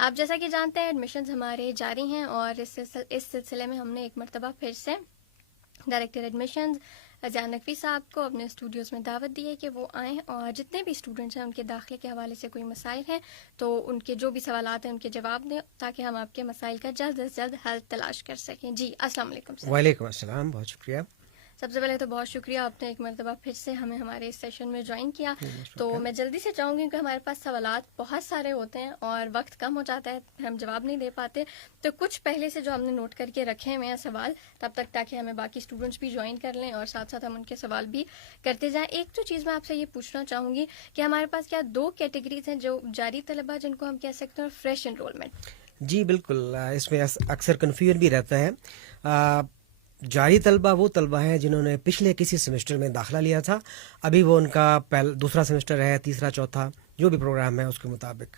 آپ جیسا کہ جانتے ہیں ایڈمیشنز ہمارے جاری ہیں، اور اس سلسلے میں ہم نے ایک مرتبہ پھر سے ڈائریکٹر ایڈمیشنز اذان نقوی صاحب کو اپنے اسٹوڈیوز میں دعوت دی ہے کہ وہ آئیں اور جتنے بھی اسٹوڈنٹس ہیں ان کے داخلے کے حوالے سے کوئی مسائل ہیں تو ان کے جو بھی سوالات ہیں ان کے جواب دیں، تاکہ ہم آپ کے مسائل کا جلد از جلد حل تلاش کر سکیں. جی السلام علیکم سر. وعلیکم السلام، بہت شکریہ. سب سے پہلے تو بہت شکریہ، آپ نے ایک مرتبہ پھر سے ہمارے اس سیشن میں جوائن کیا. تو میں جلدی سے چاہوں گی کہ ہمارے پاس سوالات بہت سارے ہوتے ہیں اور وقت کم ہو جاتا ہے، پھر ہم جواب نہیں دے پاتے، تو کچھ پہلے سے جو ہم نے نوٹ کر کے رکھے ہوئے ہیں سوال تب تک، تاکہ ہمیں باقی اسٹوڈنٹس بھی جوائن کر لیں اور ساتھ ساتھ ہم ان کے سوال بھی کرتے جائیں. ایک تو چیز میں آپ سے یہ پوچھنا چاہوں گی کہ ہمارے پاس کیا 2 کیٹیگریز ہیں، جو جاری طلبہ جن کو ہم کہہ سکتے ہیں اور فریش انرولمنٹ؟ جی بالکل، اس میں اکثر کنفیوژن بھی رہتا ہے. جاری طلبہ وہ طلبہ ہیں جنہوں نے پچھلے کسی سیمسٹر میں داخلہ لیا تھا، ابھی وہ ان کا دوسرا سیمسٹر ہے، تیسرا، چوتھا، جو بھی پروگرام ہے اس کے مطابق.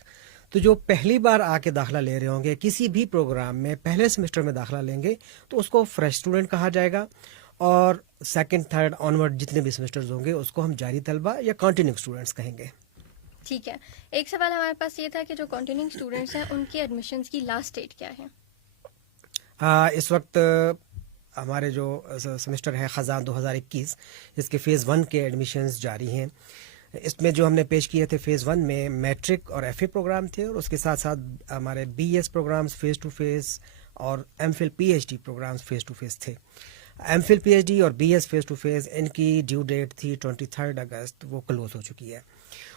تو جو پہلی بار آ کے داخلہ لے رہے ہوں گے کسی بھی پروگرام میں، پہلے سیمسٹر میں داخلہ لیں گے تو اس کو فریش اسٹوڈنٹ کہا جائے گا، اور سیکنڈ، تھرڈ آنورڈ جتنے بھی سیمسٹرز ہوں گے اس کو ہم جاری طلبہ یا کنٹینیو اسٹوڈنٹس کہیں گے. ٹھیک ہے. ایک سوال ہمارے پاس یہ تھا کہ جو کنٹینیو اسٹوڈنٹس ہیں ان کے ایڈمیشنز کی لاسٹ ڈیٹ کیا ہے؟ اس وقت ہمارے جو سیمسٹر ہے خزاں 2021، اس کے فیز 1 کے ایڈمیشنز جاری ہیں. اس میں جو ہم نے پیش کیے تھے فیز 1 میں میٹرک اور ایف اے پروگرام تھے، اور اس کے ساتھ ساتھ ہمارے B S programmes face to face اور M phil P H D programmes face to face تھے. M phil P H D اور B S face to face, ان کی ڈیو ڈیٹ تھی 23 اگست، وہ کلوز ہو چکی ہے،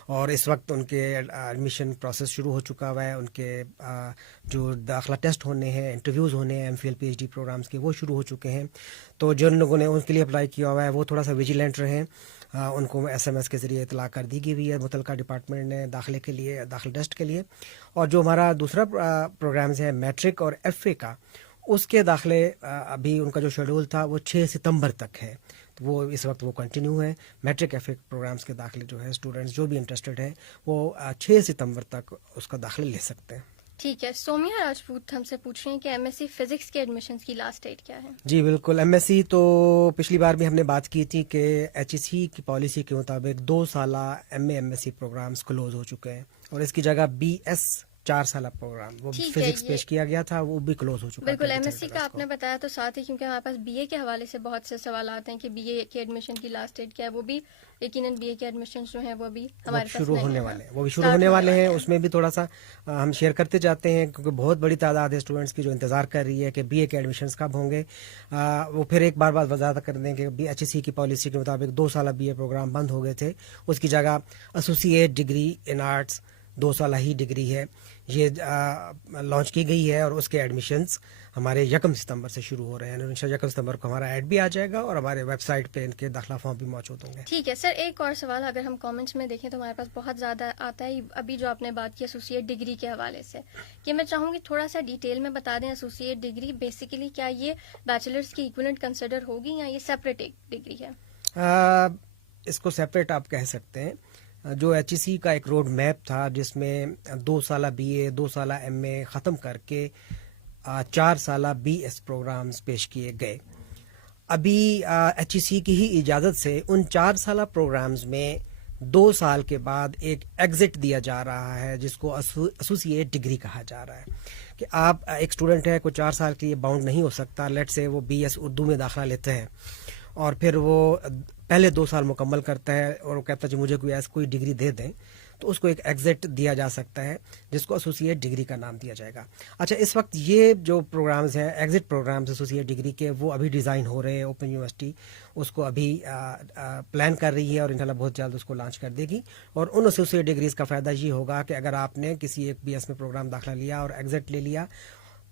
اور اس وقت ان کے ایڈمیشن پروسیس شروع ہو چکا ہوا ہے. ان کے جو داخلہ ٹیسٹ ہونے ہیں، انٹرویوز ہونے ہیں M Phil P H D programmes کے، وہ شروع ہو چکے ہیں. تو جن لوگوں نے ان کے لیے اپلائی کیا ہوا ہے وہ تھوڑا سا ویجیلنٹ رہیں، ان کو ایس ایم ایس کے ذریعے اطلاع کر دی گئی ہے متعلقہ ڈپارٹمنٹ نے داخلے کے لیے، داخل ٹیسٹ کے لیے. اور جو ہمارا دوسرا پروگرامز ہے میٹرک اور ایف اے کا، اس کے داخلے ابھی ان کا جو شیڈول تھا وہ 6 ستمبر تک ہے، تو وہ اس وقت وہ کنٹینیو ہے. میٹرک ایف اے پروگرامز کے داخلے جو ہے اسٹوڈنٹس جو بھی انٹرسٹڈ ہیں وہ 6 ستمبر تک اس کا داخلہ لے سکتے ہیں. ٹھیک ہے. سومیہ راجپوت ہم سے پوچھ رہے ہیں کہ ایم ایس سی فزکس کے ایڈمیشنز کی لاسٹ ڈیٹ کیا ہے؟ جی بالکل، ایم ایس سی تو پچھلی بار بھی ہم نے بات کی تھی کہ ایچ ای سی کی پالیسی کے مطابق 2 سالہ M S C programmes close ہو چکے ہیں، اور اس کی جگہ بی ایس 4 سالہ پروگرام وہ فزکس پیش کیا گیا تھا، وہ بھی کلوز ہو چکا ہے. بالکل، ایم ایس سی کا آپ نے بتایا تو ساتھ ہی، کیونکہ ہمارے پاس بی اے کے حوالے سے بہت سے سوالات ہیں کہ بی اے کے ایڈمیشن کی لاسٹ ڈیٹ کیا ہے، وہ بھی یقیناً بی اے کے ایڈمیشن جو ہیں وہ بھی ہمارے پاس شروع ہونے والے ہیں، وہ بھی شروع ہونے والے ہیں. اس میں بھی تھوڑا سا ہم شیئر کرتے جاتے ہیں، کیونکہ بہت بڑی تعداد ہے اسٹوڈنٹس کی جو انتظار کر رہی ہے کہ بی اے کے ایڈمیشنز کب ہوں گے. وہ پھر ایک بار بعد وضاحت کر دیں کہ ایچ ای سی کی پالیسی کے مطابق 2 سالہ بی اے پروگرام بند ہو گئے تھے، اس کی جگہ ایسوسیٹ ڈگری ان آرٹس 2 سالہ ہی ڈگری ہے، یہ لانچ کی گئی ہے، اور اس کے ایڈمیشنز ہمارے 1 ستمبر سے شروع ہو رہے ہیں. انشاءاللہ 1 ستمبر کو ہمارا ایڈ بھی آ جائے گا اور ہمارے ویب سائٹ پہ ان کے داخلہ فارم بھی موجود ہوں گے. ٹھیک ہے سر. ایک اور سوال اگر ہم کامنٹس میں دیکھیں تو ہمارے پاس بہت زیادہ آتا ہے، ابھی جو آپ نے بات کی ایسوسیٹ ڈگری کے حوالے سے، کہ میں چاہوں گی تھوڑا سا ڈیٹیل میں بتا دیں. ایسوسیٹ ڈگری بیسیکلی کیا یہ بیچلرز کی ایکویلنٹ کنسیڈر ہوگی یا یہ سیپریٹ ایک ڈگری ہے؟ اس کو سیپریٹ آپ کہہ سکتے ہیں. جو ایچ ای سی کا ایک روڈ میپ تھا جس میں 2 سالہ بی اے، 2 سالہ ایم اے ختم کر کے 4 سالہ بی ایس پروگرامز پیش کیے گئے. ابھی ایچ ای سی کی ہی اجازت سے ان 4 سالہ پروگرامز میں 2 سال کے بعد ایک ایگزٹ دیا جا رہا ہے جس کو ایسوسیٹ ڈگری کہا جا رہا ہے، کہ آپ ایک اسٹوڈنٹ ہے کوئی 4 سال کے لیے باؤنڈ نہیں ہو سکتا. لیٹ سے وہ بی ایس اردو میں داخلہ لیتے ہیں اور پھر وہ پہلے 2 سال مکمل کرتا ہے اور وہ کہتا ہے کہ مجھے کوئی ڈگری دے دیں، تو اس کو ایک ایگزٹ دیا جا سکتا ہے جس کو ایسوسیٹ ڈگری کا نام دیا جائے گا. اچھا، اس وقت یہ جو پروگرامز ہیں ایگزٹ پروگرامز ایسوسیٹ ڈگری کے، وہ ابھی ڈیزائن ہو رہے ہیں. اوپن یونیورسٹی اس کو ابھی پلان کر رہی ہے اور انشاءاللہ بہت جلد اس کو لانچ کر دے گی. اور ان ایسوسیٹ ڈگریز کا فائدہ یہ ہوگا کہ اگر آپ نے کسی ایک بی ایس میں پروگرام داخلہ لیا اور ایگزٹ لے لیا،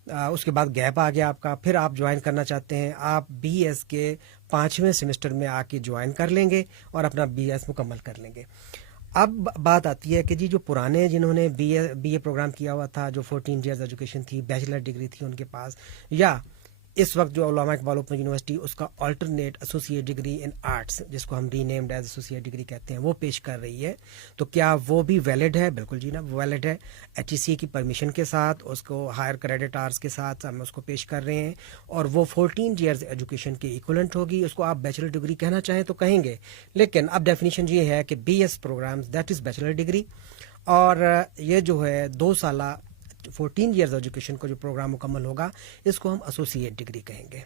اس کے بعد گیپ آ گیا آپ کا، پھر آپ جوائن کرنا چاہتے ہیں، آپ بی ایس کے 5ویں سیمسٹر میں آ کے جوائن کر لیں گے اور اپنا بی ایس مکمل کر لیں گے. اب بات آتی ہے کہ جو پرانے جنہوں نے بی اے پروگرام کیا ہوا تھا، جو 14 ایئرز ایجوکیشن تھی، بیچلر ڈگری تھی ان کے پاس، یا اس وقت جو علامہ اقبال اوپن یونیورسٹی اس کا alternate associate degree in arts, جس کو ہم ری نیمڈ ایز ایسوسیٹ ڈگری کہتے ہیں، وہ پیش کر رہی ہے، تو کیا وہ بھی ویلڈ ہے؟ بالکل جی نا، ویلڈ ہے. ایچ ای سی کی پرمیشن کے ساتھ، اس کو ہائر کریڈٹ آرز کے ساتھ ہم اس کو پیش کر رہے ہیں، اور وہ 14 ایئرز ایجوکیشن کے ایکولنٹ ہوگی. اس کو آپ بیچلر ڈگری کہنا چاہیں تو کہیں گے، لیکن اب ڈیفینیشن یہ ہے کہ B S programmes that is bachelor degree, اور یہ جو ہے 2 سالہ 14 ایئرز ایجوکیشن کا جو پروگرام مکمل ہوگا اس کو ہم ایسوسیٹ ڈگری کہیں گے.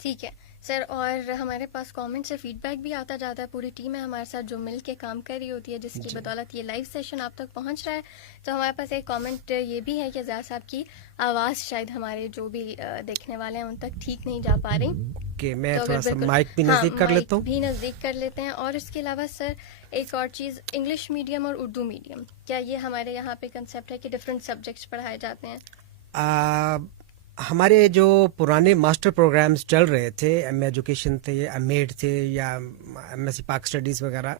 ٹھیک ہے سر. اور ہمارے پاس کامنٹ سے فیڈ بیک بھی آتا جاتا ہے. پوری ٹیم ہے ہمارے ساتھ جو مل کے کام کر رہی ہوتی ہے, جس کی بدولت یہ لائیو سیشن آپ تک پہنچ رہا ہے. تو ہمارے پاس ایک کامنٹ یہ بھی ہے کہ زیاد صاحب کی آواز شاید ہمارے جو بھی دیکھنے والے ہیں ان تک ٹھیک نہیں جا پا رہی, کہ میں تھوڑا سا مائک بھی نزدیک کر لیتا ہوں. بھی نزدیک کر لیتے ہیں. اور اس کے علاوہ سر ایک اور چیز, انگلش میڈیم اور اردو میڈیم, کیا یہ ہمارے یہاں پہ کنسیپٹ ہے کہ ڈفرینٹ سبجیکٹس پڑھائے جاتے ہیں؟ ہمارے جو پرانے ماسٹر پروگرامز چل رہے تھے, ایم اے ایجوکیشن تھے, ایم ایڈ تھے, یا ایم ایس سی پاک اسٹڈیز وغیرہ,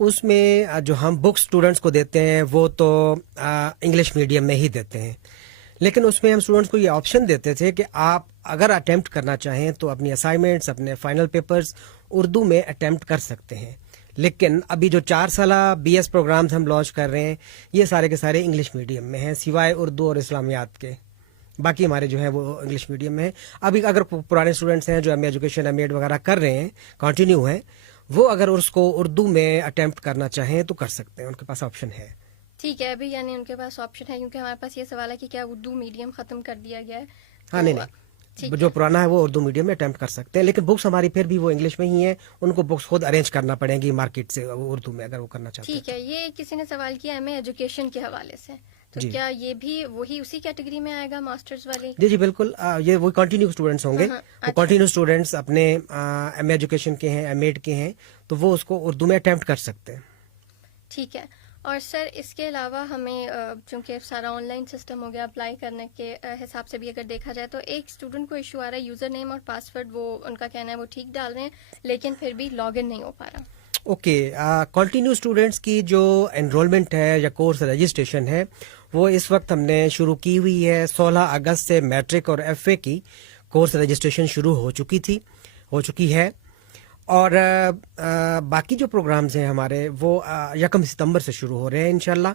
اس میں جو ہم بکس اسٹوڈنٹس کو دیتے ہیں وہ تو انگلش میڈیم میں ہی دیتے ہیں. لیکن اس میں ہم اسٹوڈنٹس کو یہ آپشن دیتے تھے کہ آپ اگر اٹیمپٹ کرنا چاہیں تو اپنی اسائنمنٹس, اپنے فائنل پیپرز اردو میں اٹیمپٹ کر سکتے ہیں. لیکن ابھی جو 4 سالہ بی ایس پروگرامز ہم لانچ کر رہے ہیں یہ سارے کے سارے انگلش میڈیم میں ہیں, سوائے اردو اور اسلامیات کے. باقی ہمارے جو ہیں وہ انگلش میڈیم میں ہیں. ابھی اگر پرانے اسٹوڈنٹس ہیں جو M A education, M Ed وغیرہ کر رہے ہیں, کنٹینیو ہیں, وہ اگر اس کو اردو میں اٹیمپٹ کرنا چاہیں تو کر سکتے ہیں, ان کے پاس آپشن ہے. ٹھیک ہے, ابھی یعنی ان کے پاس آپشن ہے, کیونکہ ہمارے پاس یہ سوال ہے کہ کیا اردو میڈیم ختم کر دیا گیا ہے؟ ہاں نہیں, جو پرانا ہے وہ اردو میڈیم میں اٹیمپٹ کر سکتے ہیں, لیکن بکس ہماری پھر بھی وہ انگلش میں ہی ہیں, ان کو بکس خود ارینج کرنا پڑیں گی مارکیٹ سے اردو میں اگر وہ کرنا چاہتے ہیں. ٹھیک ہے. یہ کسی نے سوال کیا ایم اے ایجوکیشن کے حوالے سے, تو کیا یہ بھی وہی اسی کیٹیگری میں آئے گا ماسٹرز والی؟ جی بالکل, یہ وہ کنٹینیو اسٹوڈنٹس ہوں گے. وہ کنٹینیو اسٹوڈنٹس اپنے ایم اے ایجوکیشن کے ہیں, ایم ایڈ کے ہیں, تو وہ اس کو اردو میں اٹیمپٹ کر سکتے ہیں. ٹھیک ہے. اور سر اس کے علاوہ ہمیں چونکہ سارا آن لائن سسٹم ہو گیا, اپلائی کرنے کے حساب سے بھی اگر دیکھا جائے تو ایک اسٹوڈنٹ کو ایشو آ رہا ہے, یوزر نیم اور پاسورڈ وہ ان کا کہنا ہے وہ ٹھیک ڈال رہے ہیں, لیکن پھر بھی لاگ ان نہیں ہو پا رہا. اوکے, کنٹینیو اسٹوڈنٹس کی جو انرولمنٹ ہے یا کورس رجسٹریشن ہے وہ اس وقت ہم نے شروع کی ہوئی ہے. 16 اگست سے میٹرک اور ایف اے کی کورس رجسٹریشن شروع ہو چکی ہے. اور باقی جو پروگرامز ہیں ہمارے وہ 1 ستمبر سے شروع ہو رہے ہیں انشاءاللہ.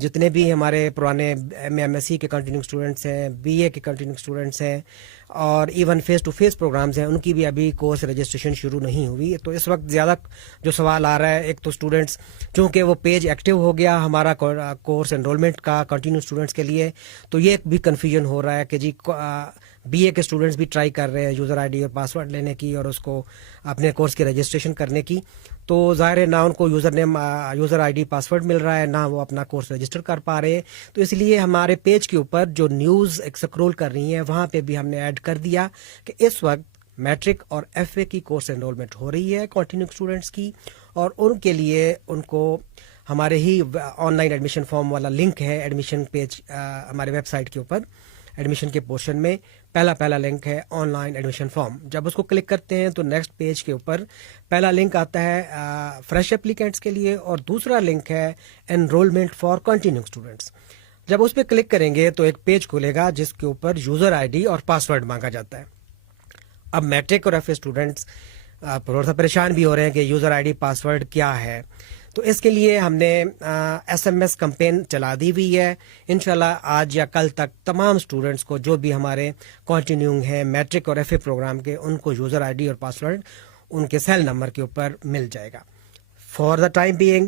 جتنے بھی ہمارے پرانے ایم ایس سی کے کنٹینیو اسٹوڈنٹس ہیں, بی اے کے کنٹینیو اسٹوڈنٹس ہیں, اور even face to face programmes ہیں, ان کی بھی ابھی کورس رجسٹریشن شروع نہیں ہوئی. تو اس وقت زیادہ جو سوال آ رہا ہے, ایک تو اسٹوڈنٹس چونکہ وہ پیج ایکٹیو ہو گیا ہمارا کورس انرولمنٹ کا کنٹینیو اسٹوڈنٹس کے لیے, تو یہ بھی کنفیوژن ہو رہا ہے کہ جی بی اے کے اسٹوڈنٹس بھی ٹرائی کر رہے ہیں یوزر آئی ڈی اور پاسورڈ لینے کی اور اس کو اپنے کورس کی رجسٹریشن کرنے کی. تو ظاہر ہے نہ ان کو user name, user I D, password مل رہا ہے, نہ وہ اپنا کورس رجسٹر کر پا رہے ہیں. تو اس لیے ہمارے پیج کے اوپر جو نیوز اسکرول کر رہی ہیں وہاں پہ بھی ہم نے ایڈ کر دیا کہ اس وقت میٹرک اور ایف اے کی کورس انرولمنٹ ہو رہی ہے کنٹینیو اسٹوڈنٹس کی, اور ان کے لیے ان کو ہمارے ہی آن لائن ایڈمیشن فارم والا لنک ہے ایڈمیشن پیج ہمارے ویب سائٹ کے اوپر. ایڈمیشن کے پورشن میں پہلا لنک ہے آن لائن ایڈمیشن فارم. جب اس کو کلک کرتے ہیں تو نیکسٹ پیج کے اوپر پہلا لنک آتا ہے فریش اپلیکینٹس کے لیے, اور دوسرا لنک ہے انرولمنٹ فار کنٹینیو اسٹوڈنٹس. جب اس پہ کلک کریں گے تو ایک پیج کھلے گا جس کے اوپر یوزر آئی ڈی اور پاسورڈ مانگا جاتا ہے. اب میٹرک اور ایف اے اسٹوڈنٹس تھوڑا سا پریشان بھی ہو رہے ہیں کہ یوزر آئی ڈی پاسورڈ کیا ہے, تو اس کے لیے ہم نے ایس ایم ایس کمپین چلا دی ہوئی ہے. انشاءاللہ آج یا کل تک تمام اسٹوڈنٹس کو جو بھی ہمارے کنٹینیوئنگ ہیں میٹرک اور ایف اے پروگرام کے, ان کو یوزر آئی ڈی اور پاسورڈ ان کے سیل نمبر کے اوپر مل جائے گا. فار دا ٹائم بینگ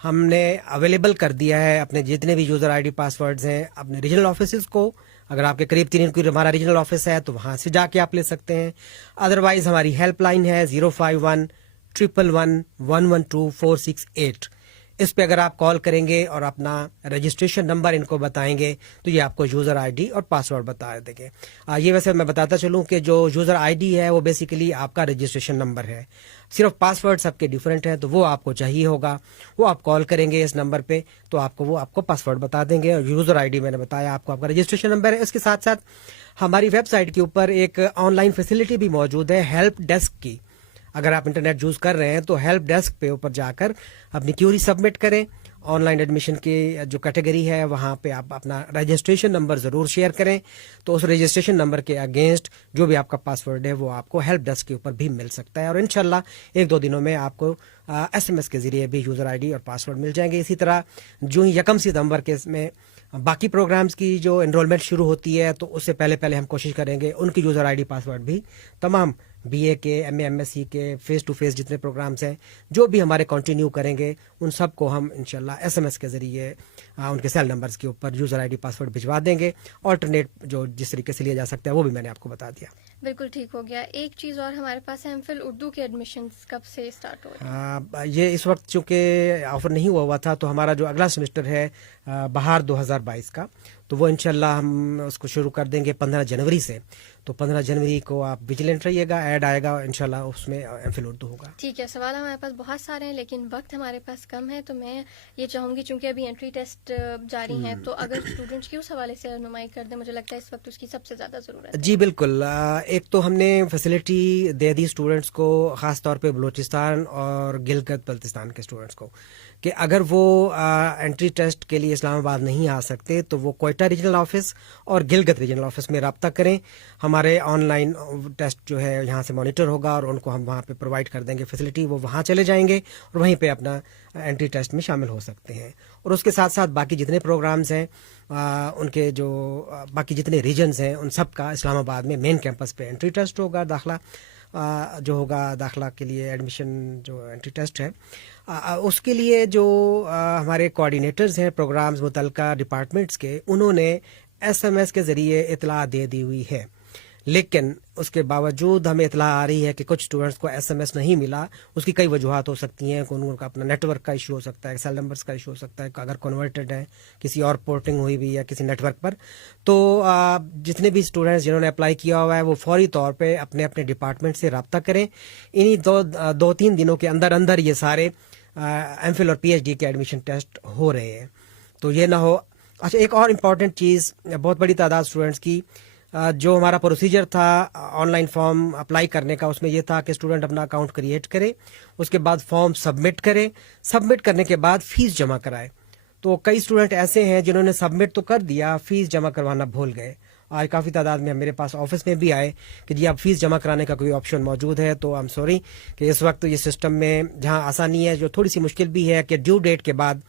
ہم نے اویلیبل کر دیا ہے اپنے جتنے بھی یوزر آئی ڈی پاسورڈز ہیں اپنے ریجنل آفیسز کو. اگر آپ کے قریب ترین کوئی ہمارا ریجنل آفس ہے تو وہاں سے جا کے آپ لے سکتے ہیں. ادروائز ہماری ہیلپ لائن ہے 051-111-112-468. اس پہ اگر آپ کال کریں گے اور اپنا رجسٹریشن نمبر ان کو بتائیں گے تو یہ آپ کو یوزر آئی ڈی اور پاسورڈ بتا دیں گے. یہ ویسے میں بتاتا چلوں کہ جو یوزر آئی ڈی ہے وہ بیسیکلی آپ کا رجسٹریشن نمبر ہے, صرف پاسورڈ سب کے ڈیفرنٹ ہیں, تو وہ آپ کو چاہیے ہوگا. وہ آپ کال کریں گے اس نمبر پہ تو آپ کو وہ آپ کو پاسورڈ بتا دیں گے, اور یوزر آئی ڈی میں نے بتایا آپ کو آپ کا رجسٹریشن نمبر ہے. اس کے ساتھ ساتھ ہماری ویب سائٹ کے اوپر ایک آن لائن فیسلٹی بھی موجود ہے ہیلپ ڈیسک کی. اگر آپ انٹرنیٹ یوز کر رہے ہیں تو ہیلپ ڈیسک پہ اوپر جا کر اپنی کیوری سبمٹ کریں. آن لائن ایڈمیشن کی جو کیٹیگری ہے وہاں پہ آپ اپنا رجسٹریشن نمبر ضرور شیئر کریں, تو اس رجسٹریشن نمبر کے اگینسٹ جو بھی آپ کا پاسورڈ ہے وہ آپ کو ہیلپ ڈیسک کے اوپر بھی مل سکتا ہے, اور انشاءاللہ 1-2 دنوں میں آپ کو ایس ایم ایس کے ذریعے بھی یوزر آئی ڈی اور پاسورڈ مل جائیں گے. اسی طرح جو ہی 1 ستمبر کے میں باقی پروگرامز کی جو انرولمنٹ شروع ہوتی ہے تو اس سے پہلے ہم کوشش کریں گے ان کی یوزر آئی ڈی پاسورڈ بھی تمام بی اے کے M A M S C کے فیس ٹو فیس جتنے پروگرامز ہیں جو بھی ہمارے کنٹینیو کریں گے ان سب کو ہم انشاءاللہ ایس ایم ایس کے ذریعے ان کے سیل نمبرز کے اوپر یوزر آئی ڈی پاسورڈ بھجوا دیں گے. آلٹرنیٹ جو جس طریقے سے لیا جا سکتا ہے وہ بھی میں نے آپ کو بتا دیا. بالکل ٹھیک ہو گیا. ایک چیز اور ہمارے پاس ہے ایم فل اردو کے ایڈمیشنز کب سے اسٹارٹ ہو رہے ہیں؟ یہ اس وقت چونکہ آفر نہیں ہوا تھا تو ہمارا جو اگلا سیمسٹر ہے بہار 2022 کا تو وہ انشاءاللہ ہم اس کو شروع کر دیں گے 15 جنوری سے. تو 15 جنوری کو آپ وجیلنٹ رہیے گا, ایڈ آئے گا انشاءاللہ اس میں ایم فل اردو ہوگا. ٹھیک ہے. سوال ہمارے پاس بہت سارے ہیں لیکن وقت ہمارے پاس کم ہے, تو میں یہ چاہوں گی چونکہ ابھی انٹری ٹیسٹ جاری ہیں تو اگر اسٹوڈنٹس کی اس حوالے سے رہنمائی کر دیں, مجھے لگتا ہے اس وقت اس کی سب سے زیادہ ضرورت ہے. جی بالکل. ایک تو ہم نے فیسلٹی دے دی اسٹوڈنٹس کو, خاص طور پہ بلوچستان اور گلگت بلتستان کے اسٹوڈنٹس کو, کہ اگر وہ انٹری ٹیسٹ کے لیے اسلام آباد نہیں آ سکتے تو وہ کوئٹہ ریجنل آفس اور گلگت ریجنل آفس میں رابطہ کریں. ہمارے آن لائن ٹیسٹ جو ہے یہاں سے مانیٹر ہوگا اور ان کو ہم وہاں پہ پرووائڈ کر دیں گے فیسلٹی, وہ وہاں چلے جائیں گے اور وہیں پہ اپنا انٹری ٹیسٹ میں شامل ہو سکتے ہیں. اور اس کے ساتھ ساتھ باقی جتنے پروگرامز ہیں ان کے جو باقی جتنے ریجنز ہیں ان سب کا اسلام آباد میں مین کیمپس پہ انٹری ٹیسٹ ہوگا. داخلہ جو ہوگا داخلہ کے لیے ایڈمیشن جو انٹری ٹیسٹ ہے اس کے لیے جو ہمارے کوآرڈینیٹرز ہیں پروگرامز متعلقہ ڈپارٹمنٹس کے, انہوں نے ایس ایم ایس کے ذریعے اطلاع دے دی ہوئی ہے. لیکن اس کے باوجود ہمیں اطلاع آ رہی ہے کہ کچھ اسٹوڈنٹس کو ایس ایم ایس نہیں ملا. اس کی کئی وجوہات ہو سکتی ہیں, ان کا اپنا نیٹ ورک کا ایشو ہو سکتا ہے, سیل نمبرز کا ایشو ہو سکتا ہے, اگر کنورٹڈ ہے کسی اور پورٹنگ ہوئی بھی یا کسی نیٹ ورک پر. تو جتنے بھی اسٹوڈنٹس جنہوں نے اپلائی کیا ہوا ہے وہ فوری طور پہ اپنے اپنے ڈپارٹمنٹ سے رابطہ کریں. انہی 2-3 دنوں کے اندر اندر یہ سارے ایم فل اور پی ایچ ڈی کے ایڈمیشن ٹیسٹ ہو رہے ہیں, تو یہ نہ ہو. اچھا, ایک اور امپورٹنٹ چیز, بہت بڑی تعداد اسٹوڈنٹس کی جو ہمارا پروسیجر تھا آن لائن فارم اپلائی کرنے کا, اس میں یہ تھا کہ اسٹوڈنٹ اپنا اکاؤنٹ کریٹ کرے, اس کے بعد فارم سبمٹ کرے, سبمٹ کرنے کے بعد فیس جمع کرائے. تو کئی اسٹوڈنٹ ایسے ہیں جنہوں نے سبمٹ تو کر دیا, فیس جمع کروانا بھول گئے. آج کافی تعداد میں میرے پاس آفس میں بھی آئے کہ جی اب فیس جمع کرانے کا کوئی آپشن موجود ہے. تو آئی ایم سوری کہ اس وقت یہ سسٹم میں جہاں آسانی ہے, جو تھوڑی سی مشکل بھی ہے کہ ڈیو ڈیٹ کے بعد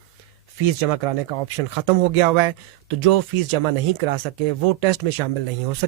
فیس جمع کرانے کا آپشن ختم ہو گیا ہوا ہے. تو جو فیس جمع نہیں کرا سکے وہ ٹیسٹ میں شامل نہیں ہو سکیں.